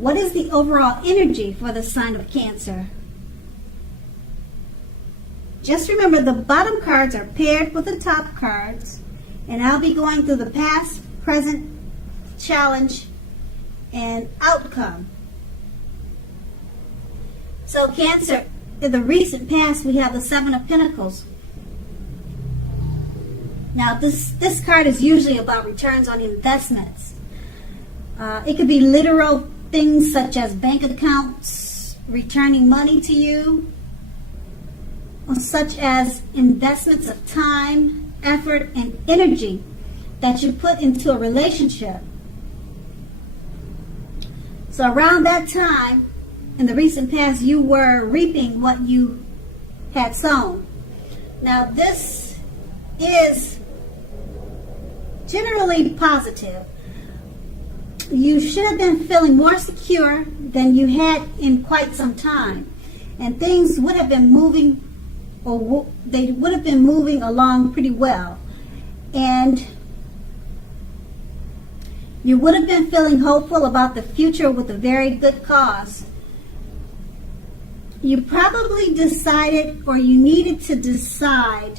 What is the overall energy for the sign of Cancer? Just remember the bottom cards are paired with the top cards, and I'll be going through the past, present, challenge, and outcome. So Cancer, in the recent past, we have the Seven of Pentacles. Now this card is usually about returns on investments. It could be literal things such as bank accounts returning money to you, or such as investments of time, effort, and energy that you put into a relationship. So around that time, in the recent past, you were reaping what you had sown. Now this is generally positive. You should have been feeling more secure than you had in quite some time, and things would have been moving, or they would have been moving along pretty well, and you would have been feeling hopeful about the future with a very good cause. You probably decided, or you needed to decide,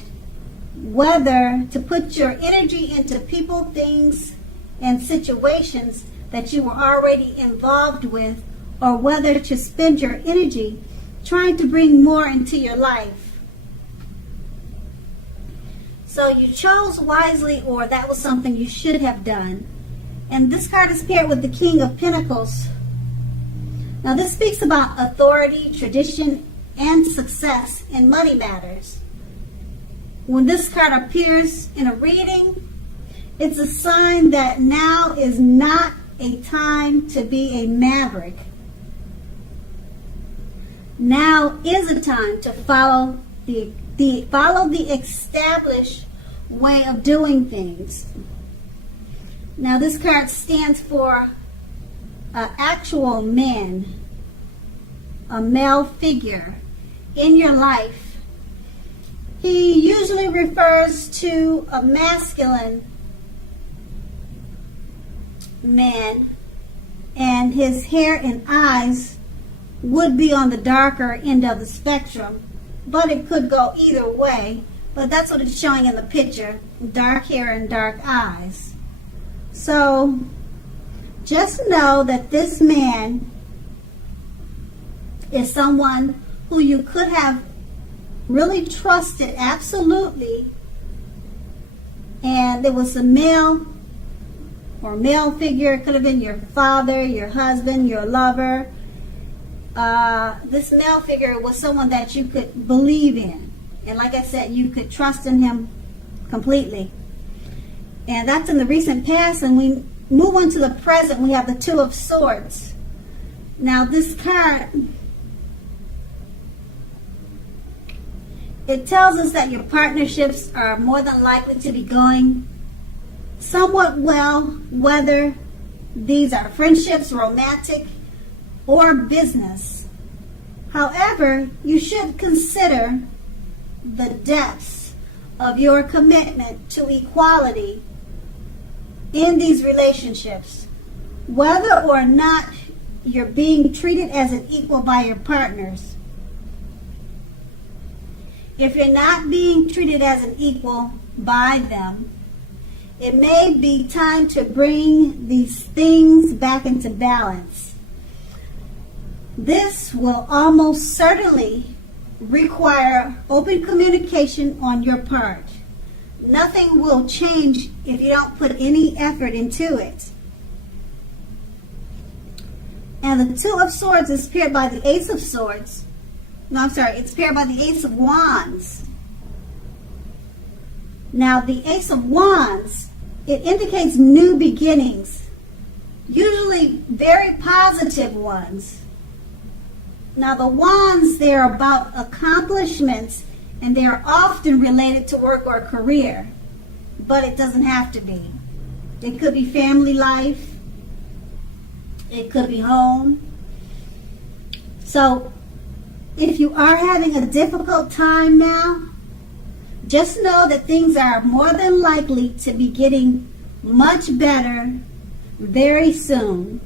whether to put your energy into people, things, and situations that you were already involved with, or whether to spend your energy trying to bring more into your life. So you chose wisely, or that was something you should have done. And this card is paired with the King of Pentacles. Now this speaks about authority, tradition, and success in money matters. When this card appears in a reading, it's a sign that now is not a time to be a maverick. Now is a time to follow the established way of doing things. Now this card stands for an actual man, a male figure in your life. He usually refers to a masculine man, and his hair and eyes would be on the darker end of the spectrum, but it could go either way. But that's what it's showing in the picture: dark hair and dark eyes. So just know that this man is someone who you could have really trusted absolutely, and there was a male or male figure. It could have been your father, your husband, your lover. This male figure was someone that you could believe in, and like I said, you could trust in him completely. And that's in the recent past. And we move on to the present. We have the Two of Swords. Now this card, it tells us that your partnerships are more than likely to be going somewhat well, whether these are friendships, romantic, or business. However, you should consider the depths of your commitment to equality in these relationships, whether or not you're being treated as an equal by your partners. If you're not being treated as an equal by them, it may be time to bring these things back into balance. This will almost certainly require open communication on your part. Nothing will change if you don't put any effort into it. And the Two of Swords is paired by the Ace of Swords. No, I'm sorry, it's paired by the Ace of Wands. Now, the Ace of Wands, it indicates new beginnings, usually very positive ones. Now, the wands, they're about accomplishments, and they are often related to work or career, but it doesn't have to be. It could be family life. It could be home. So, if you are having a difficult time now, just know that things are more than likely to be getting much better very soon.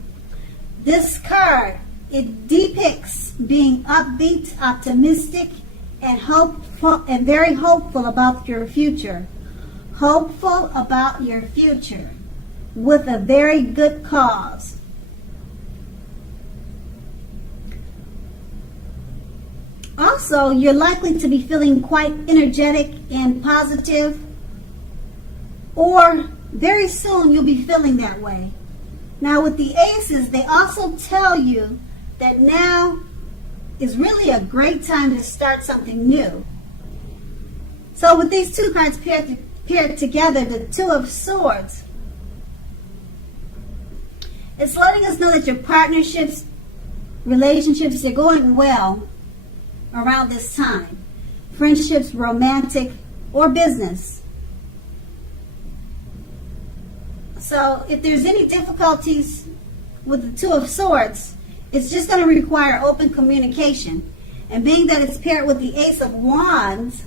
This card, it depicts being upbeat, optimistic, and hopeful, and very hopeful about your future. Hopeful about your future with a very good cause. Also, you're likely to be feeling quite energetic and positive, or very soon you'll be feeling that way. Now with the aces, they also tell you that now is really a great time to start something new. So with these two cards paired together, the Two of Swords, it's letting us know that your partnerships, relationships, are going well around this time. Friendships, romantic, or business. So if there's any difficulties with the Two of Swords, it's just going to require open communication. And being that it's paired with the Ace of Wands,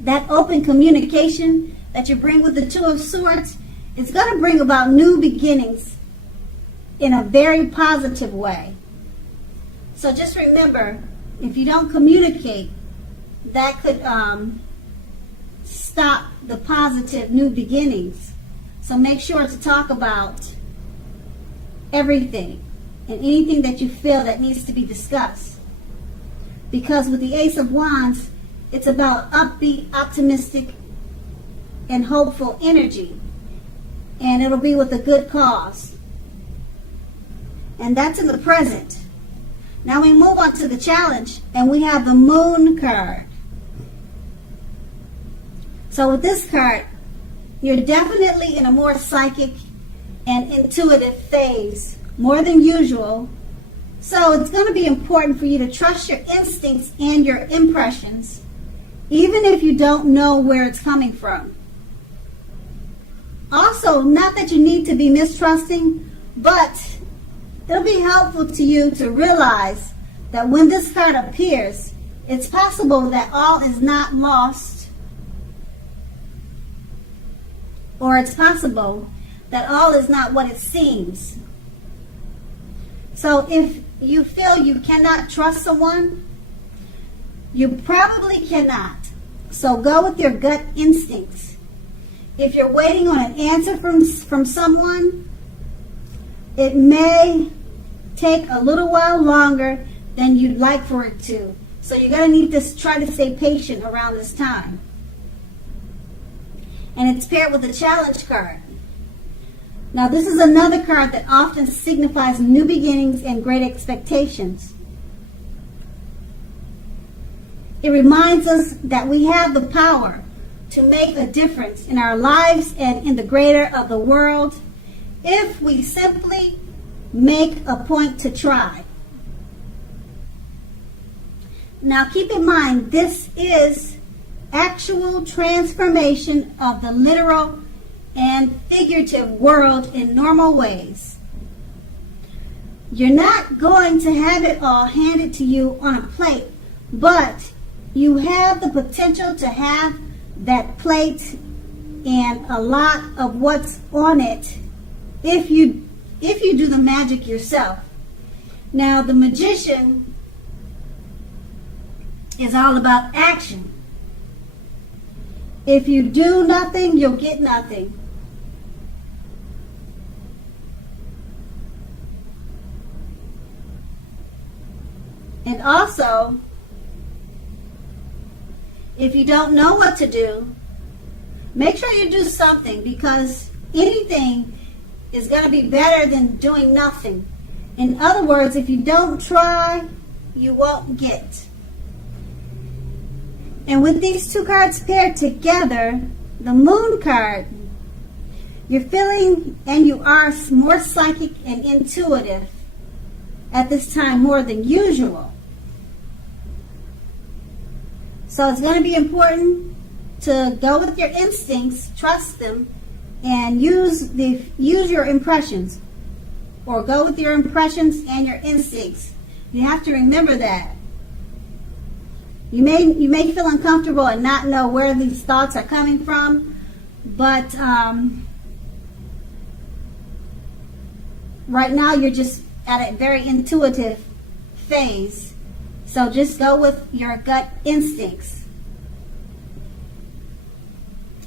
that open communication that you bring with the Two of Swords, it's going to bring about new beginnings in a very positive way. So just remember, if you don't communicate, that could stop the positive new beginnings. So make sure to talk about everything and anything that you feel that needs to be discussed. Because with the Ace of Wands, it's about upbeat, optimistic, and hopeful energy. And it'll be with a good cause. And that's in the present. Now we move on to the challenge, and we have the Moon card. So with this card, you're definitely in a more psychic and intuitive phase, more than usual. So it's going to be important for you to trust your instincts and your impressions, even if you don't know where it's coming from. Also, not that you need to be mistrusting, but it'll be helpful to you to realize that when this card appears, it's possible that all is not lost, or it's possible that all is not what it seems. So if you feel you cannot trust someone, you probably cannot. So go with your gut instincts. If you're waiting on an answer from someone, it may take a little while longer than you'd like for it to. So you're going to need to try to stay patient around this time. And it's paired with the challenge card. Now this is another card that often signifies new beginnings and great expectations. It reminds us that we have the power to make a difference in our lives and in the greater of the world if we simply make a point to try. Now keep in mind, this is actual transformation of the literal and figurative world in normal ways. You're not going to have it all handed to you on a plate, but you have the potential to have that plate and a lot of what's on it if you do the magic yourself. Now the Magician is all about action. If you do nothing, you'll get nothing. And also, if you don't know what to do, make sure you do something, because anything is going to be better than doing nothing. In other words, if you don't try, you won't get. And with these two cards paired together, the Moon card, you're feeling and you are more psychic and intuitive at this time more than usual. So it's going to be important to go with your instincts, trust them, and use your impressions, or go with your impressions and your instincts. You have to remember that. You may feel uncomfortable and not know where these thoughts are coming from, but right now you're just at a very intuitive phase. So just go with your gut instincts.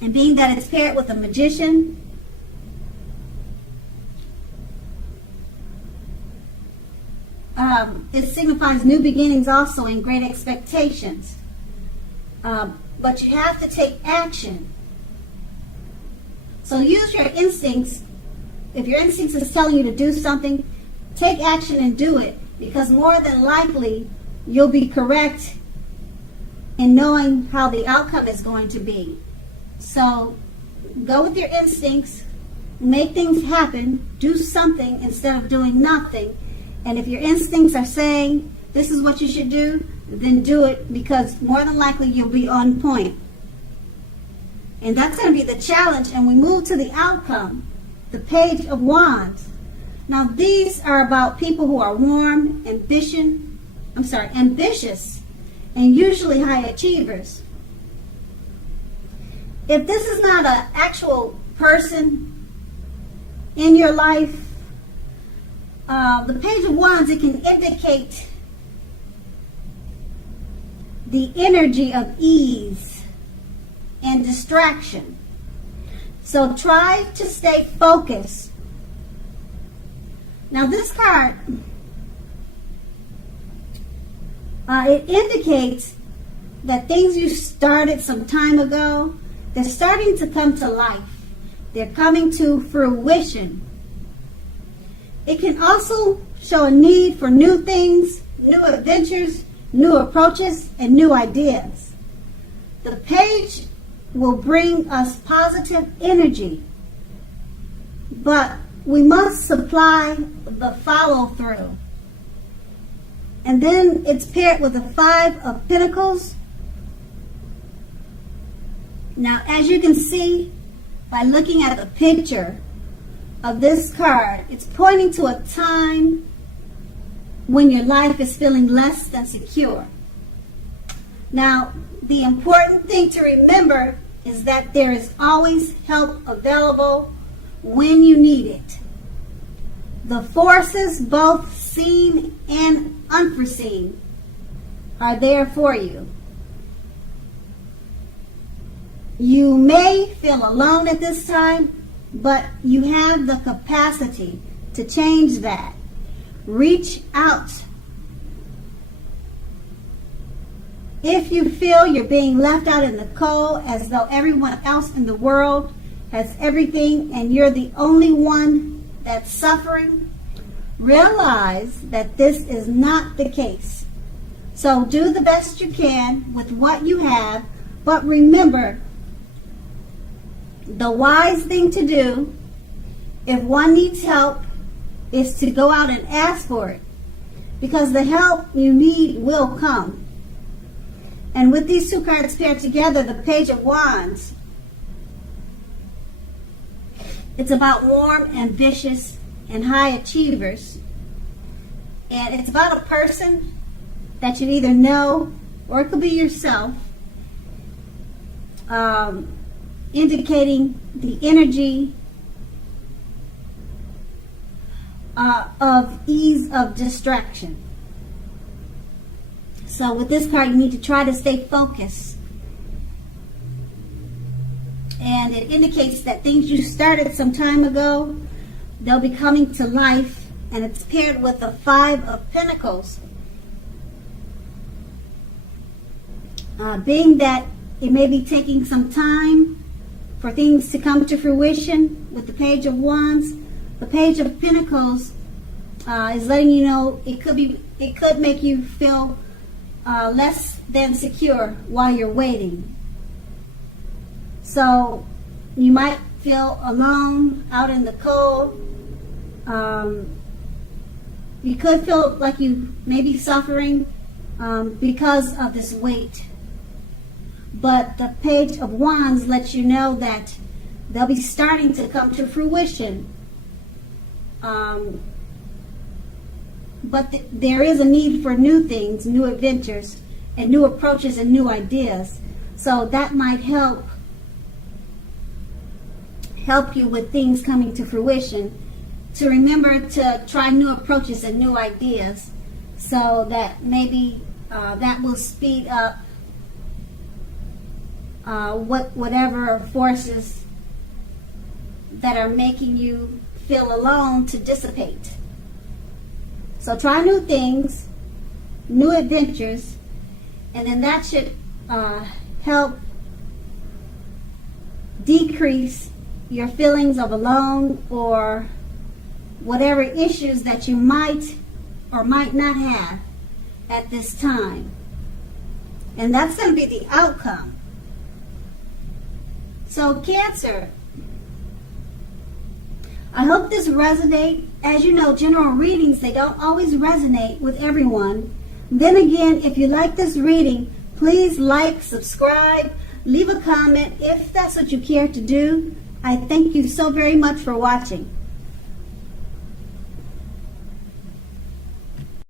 And being that it's paired with a magician, it signifies new beginnings also and great expectations. But you have to take action. So use your instincts. If your instincts is telling you to do something, take action and do it, because more than likely you'll be correct in knowing how the outcome is going to be. So go with your instincts, make things happen, do something instead of doing nothing. And if your instincts are saying this is what you should do, then do it, because more than likely you'll be on point. And that's going to be the challenge. And we move to the outcome, the Page of Wands. Now these are about people who are warm, ambitious, and usually high achievers. If this is not an actual person in your life, the Page of Wands, it can indicate the energy of ease and distraction. So try to stay focused. Now this card, it indicates that things you started some time ago, they're starting to come to life. They're coming to fruition. It can also show a need for new things, new adventures, new approaches, and new ideas. The page will bring us positive energy, but we must supply the follow-through. And then it's paired with the Five of Pentacles. Now, as you can see by looking at the picture of this card, it's pointing to a time when your life is feeling less than secure. Now, the important thing to remember is that there is always help available when you need it. The forces, both seen and unforeseen, are there for you. You may feel alone at this time, but you have the capacity to change that. Reach out. If you feel you're being left out in the cold, as though everyone else in the world has everything and you're the only one that's suffering, realize that this is not the case. So do the best you can with what you have, but remember, the wise thing to do, if one needs help, is to go out and ask for it, because the help you need will come. And with these two cards paired together, the Page of Wands, it's about warm, ambitious, and high achievers. And it's about a person that you either know, or it could be yourself, indicating the energy of ease of distraction. So with this card, you need to try to stay focused. And it indicates that things you started some time ago, they'll be coming to life. And it's paired with the Five of Pentacles. Being that it may be taking some time for things to come to fruition with the Page of Wands, the Page of Pentacles is letting you know it could make you feel less than secure while you're waiting. So you might feel alone out in the cold. You could feel like you may be suffering because of this weight. But the Page of Wands lets you know that they'll be starting to come to fruition. But there is a need for new things, new adventures, and new approaches and new ideas. So that might help you with things coming to fruition. to remember to try new approaches and new ideas, so that maybe that will speed up whatever forces that are making you feel alone to dissipate. So try new things, new adventures, and then that should help decrease your feelings of alone or whatever issues that you might or might not have at this time. And that's going to be the outcome. So Cancer, I hope this resonates. As you know, general readings, they don't always resonate with everyone. Then again, if you like this reading, please like, subscribe, leave a comment if that's what you care to do. I thank you so very much for watching.